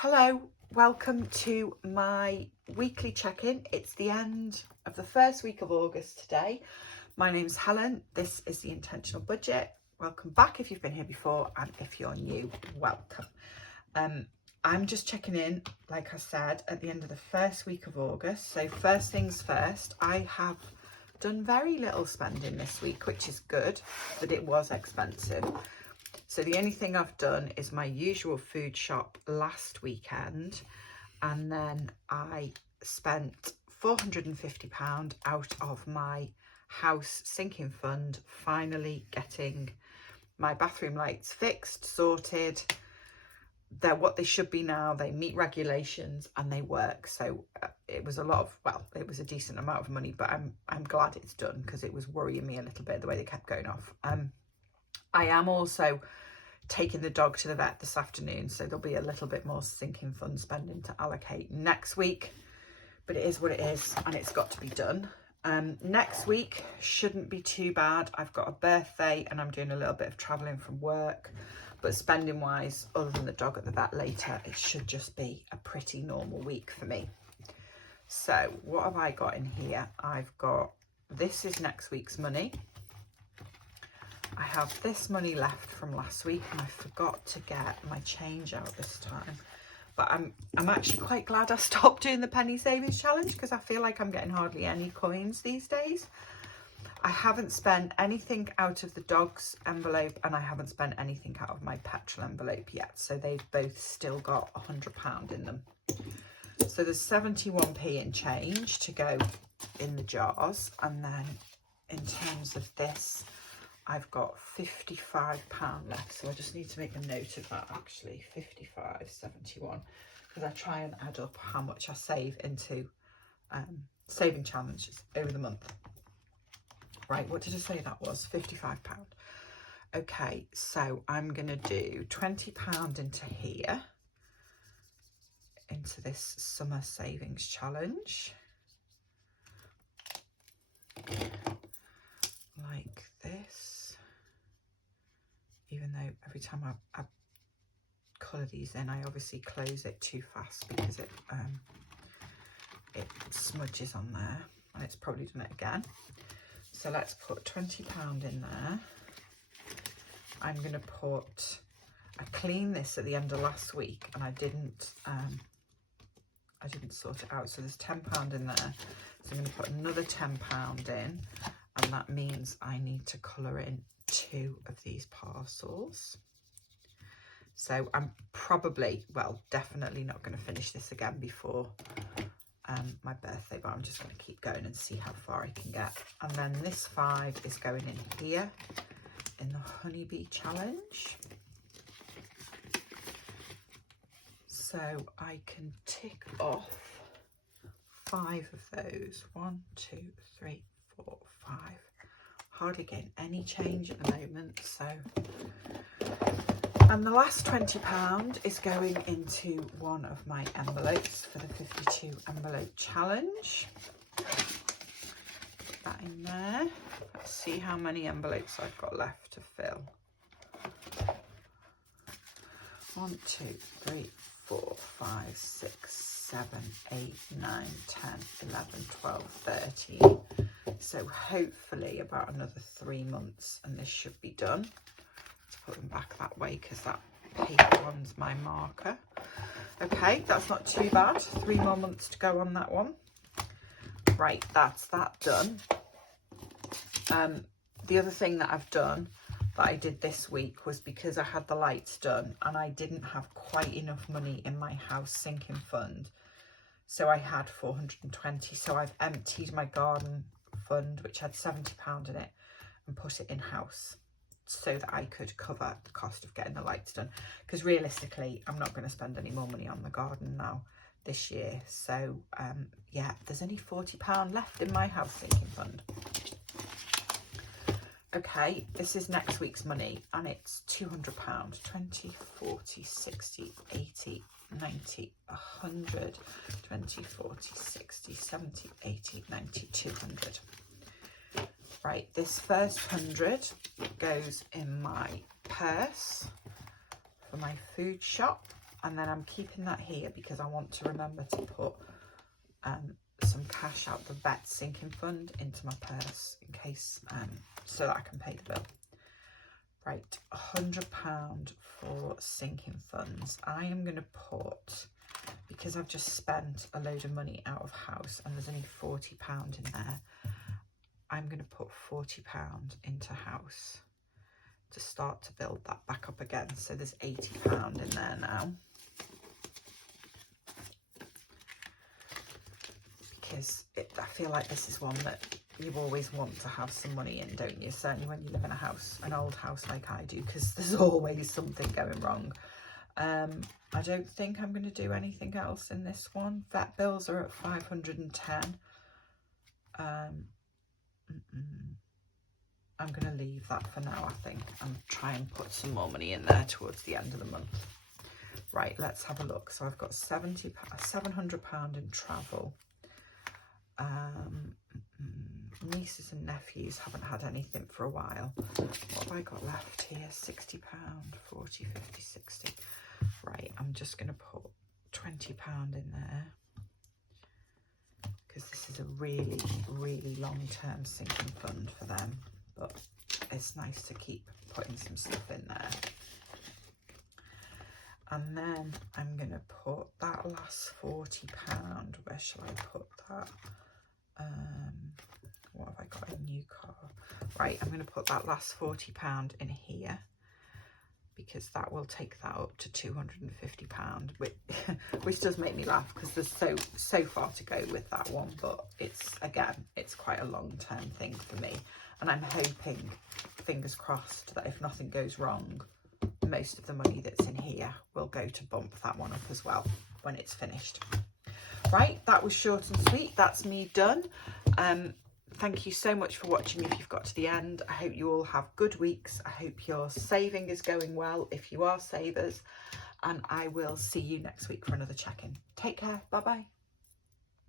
Hello, welcome to my weekly check-in. It's the end of the first week of August today. My name's Helen. This is The Intentional Budget. Welcome back if you've been here before, and if you're new, welcome. I'm just checking in, like I said, at the end of the first week of August. So first things first, I have done very little spending this week, which is good, but it was expensive. So the only thing I've done is my usual food shop last weekend, and then I spent £450 out of my house sinking fund, finally getting my bathroom lights fixed, sorted. They're what they should be now. They meet regulations and they work. So it was a lot of, well, it was a decent amount of money, but I'm glad it's done, because it was worrying me a little bit the way they kept going off. I am also taking the dog to the vet this afternoon, so there'll be a little bit more sinking fund spending to allocate next week, but it is what it is and it's got to be done. Next week shouldn't be too bad. I've got a birthday and I'm doing a little bit of travelling from work, but spending wise, other than the dog at the vet later, it should just be a pretty normal week for me. So what have I got in here? I've got, this is next week's money. I have this money left from last week, and I forgot to get my change out this time. But I'm actually quite glad I stopped doing the penny savings challenge, because I feel like I'm getting hardly any coins these days. I haven't spent anything out of the dog's envelope, and I haven't spent anything out of my petrol envelope yet. So they've both still got £100 in them. So there's 71p in change to go in the jars. And then in terms of this, I've got £55 left, so I just need to make a note of that actually, 55.71, because I try and add up how much I save into saving challenges over the month. Right, what did I say that was? £55. Okay, so I'm going to do £20 into here, into this summer savings challenge, like this. Even though every time I colour these in, I obviously close it too fast because it smudges on there, and it's probably done it again. So let's put £20 in there. I'm going to put, I cleaned this at the end of last week and I didn't sort it out, so there's £10 in there. So I'm going to put another £10 in, and that means I need to colour in 2 of these parcels. So I'm probably, well, definitely not going to finish this again before my birthday, but I'm just going to keep going and see how far I can get. And then this 5 is going in here in the honeybee challenge. So I can tick off 5 of those. 1, 2, 3, 4, 5. Hardly getting any change at the moment, so. And the last £20 is going into one of my envelopes for the 52 envelope challenge. Put that in there. Let's see how many envelopes I've got left to fill. 1, 2, 3, 4, 5, 6, 7, 8, 9, 10, 11, 12, 13. So hopefully about another 3 months and this should be done. Let's put them back that way because that paper one's my marker. Okay, that's not too bad. 3 more months to go on that one. Right, that's that done. The other thing that I've done that I did this week was, because I had the lights done and I didn't have quite enough money in my house sinking fund. So I had 420. So I've emptied my garden fund, which had £70 in it, and put it in house so that I could cover the cost of getting the lights done, because realistically I'm not going to spend any more money on the garden now this year. So yeah, there's only £40 left in my house sinking fund. Okay, this is next week's money, and it's £200. 20, 40, 60, 80, 90, 100, 20, 40, 60, 70, 80, 90, 200. Right, this first 100 goes in my purse for my food shop, And then I'm keeping that here because I want to remember to put some cash out the vet sinking fund into my purse in case, so that I can pay the bill. Right, £100 for sinking funds. I am going to put, because I've just spent a load of money out of house and there's only £40 in there, I'm going to put £40 into house to start to build that back up again. So there's £80 in there now. Because I feel like this is one that you always want to have some money in, don't you? Certainly when you live in a house, an old house like I do, because there's always something going wrong. I don't think I'm going to do anything else in this one. Vet bills are at 510. I'm going to leave that for now, I think, and try and put some more money in there towards the end of the month. Right, let's have a look. So I've got £700 in travel. Nieces and nephews haven't had anything for a while. What have I got left here? £60, 40, 50, 60. Right, I'm just going to put £20 in there because this is a really, really long-term sinking fund for them, but it's nice to keep putting some stuff in there. And then I'm going to put that last £40. Where shall I put that? What have I got? A new car. Right, I'm going to put that last £40 in here because that will take that up to £250, which does make me laugh because there's so far to go with that one. But it's quite a long-term thing for me, and I'm hoping, fingers crossed, that if nothing goes wrong, most of the money that's in here will go to bump that one up as well when it's finished. Right, that was short and sweet. That's me done. Thank you so much for watching if you've got to the end. I hope you all have good weeks. I hope your saving is going well if you are savers. And I will see you next week for another check-in. Take care. Bye-bye.